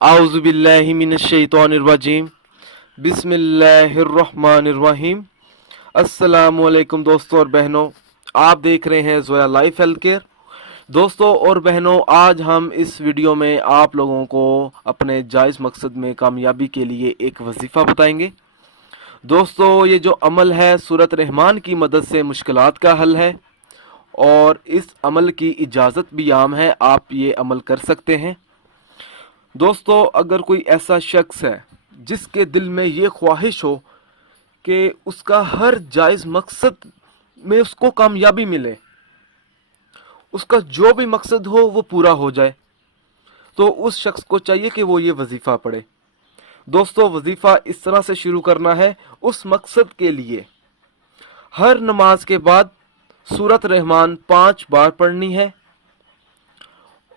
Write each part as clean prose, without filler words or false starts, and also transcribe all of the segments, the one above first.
आउज़ुबिल्लाहिमिनश्शैतानिर्रजीम बिस्मिल्लाहिर्रहमानिर्रहीम। अस्सलामुअलैकुम दोस्तों और बहनों, आप देख रहे हैं ज़ोया लाइफ हेल्थ केयर। दोस्तों और बहनों, आज हम इस वीडियो में आप लोगों को अपने जायज़ मकसद में कामयाबी के लिए एक वजीफ़ा बताएंगे। दोस्तों, ये जो अमल है सूरत रहमान की मदद से मुश्किलात का हल है और इस अमल की इजाज़त भी आम है, आप ये अमल कर सकते हैं। दोस्तों, अगर कोई ऐसा शख्स है जिसके दिल में ये ख्वाहिश हो कि उसका हर जायज़ मकसद में उसको कामयाबी मिले, उसका जो भी मकसद हो वो पूरा हो जाए, तो उस शख्स को चाहिए कि वो ये वजीफ़ा पढ़े। दोस्तों, वजीफ़ा इस तरह से शुरू करना है। उस मकसद के लिए हर नमाज के बाद सूरत रहमान 5 बार पढ़नी है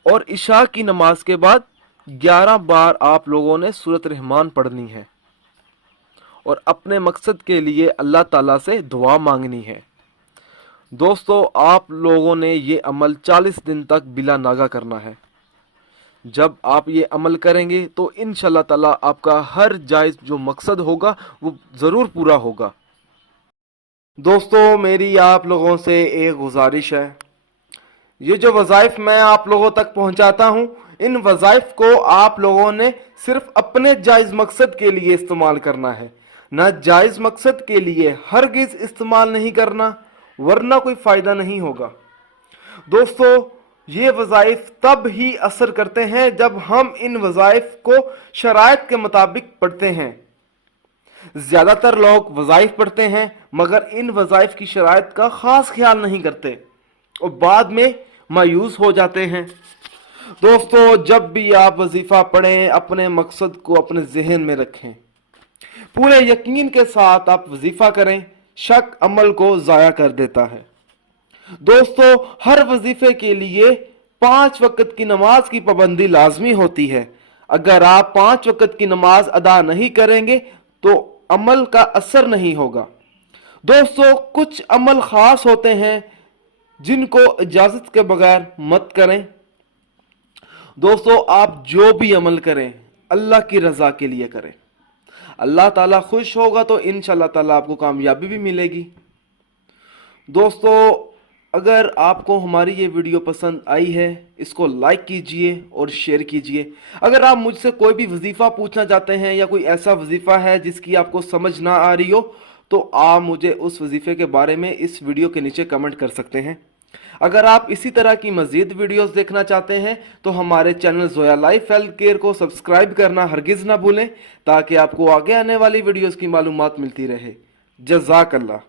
और इशा की नमाज के बाद 11 बार आप लोगों ने सूरत रहमान पढ़नी है और अपने मकसद के लिए अल्लाह ताला से दुआ मांगनी है। दोस्तों, आप लोगों ने ये अमल 40 दिन तक बिला नागा करना है। जब आप ये अमल करेंगे तो इंशाल्लाह ताला आपका हर जायज़ जो मकसद होगा वो ज़रूर पूरा होगा। दोस्तों, मेरी आप लोगों से एक गुजारिश है, ये जो वज़ाइफ मैं आप लोगों तक पहुंचाता हूं, इन वज़ाइफ को आप लोगों ने सिर्फ अपने जायज़ मकसद के लिए इस्तेमाल करना है, ना जायज़ मकसद के लिए हरगिज़ इस्तेमाल नहीं करना, वरना कोई फ़ायदा नहीं होगा। दोस्तों, ये वज़ाइफ तब ही असर करते हैं जब हम इन वज़ाइफ को शराइत के मुताबिक पढ़ते हैं। ज़्यादातर लोग वज़ाइफ पढ़ते हैं मगर इन वज़ाइफ की शराइत का ख़ास ख्याल नहीं करते और बाद में मायूस हो जाते हैं। दोस्तों, जब भी आप वजीफा पढ़ें, अपने मकसद को अपने जहन में रखें, पूरे यकीन के साथ आप वजीफा करें। शक अमल को ज़ाया कर देता है। दोस्तों, हर वजीफे के लिए 5 वक्त की नमाज की पाबंदी लाजमी होती है। अगर आप 5 वक्त की नमाज अदा नहीं करेंगे तो अमल का असर नहीं होगा। दोस्तों, कुछ अमल खास होते हैं जिनको इजाजत के बगैर मत करें। दोस्तों, आप जो भी अमल करें अल्लाह की रजा के लिए करें। अल्लाह ताला खुश होगा तो इंशाल्लाह ताला आपको कामयाबी भी मिलेगी। दोस्तों, अगर आपको हमारी ये वीडियो पसंद आई है, इसको लाइक कीजिए और शेयर कीजिए। अगर आप मुझसे कोई भी वजीफ़ा पूछना चाहते हैं या कोई ऐसा वजीफ़ा है जिसकी आपको समझ ना आ रही हो, तो आप मुझे उस वजीफ़े के बारे में इस वीडियो के नीचे कमेंट कर सकते हैं। अगर आप इसी तरह की मज़ीद वीडियोस देखना चाहते हैं तो हमारे channel Zoya life health care को सब्सक्राइब करना हरगिज़ ना भूलें, ताकि आपको आगे आने वाली वीडियोस की मालूमात मिलती रहे। जज़ाकल्लाह।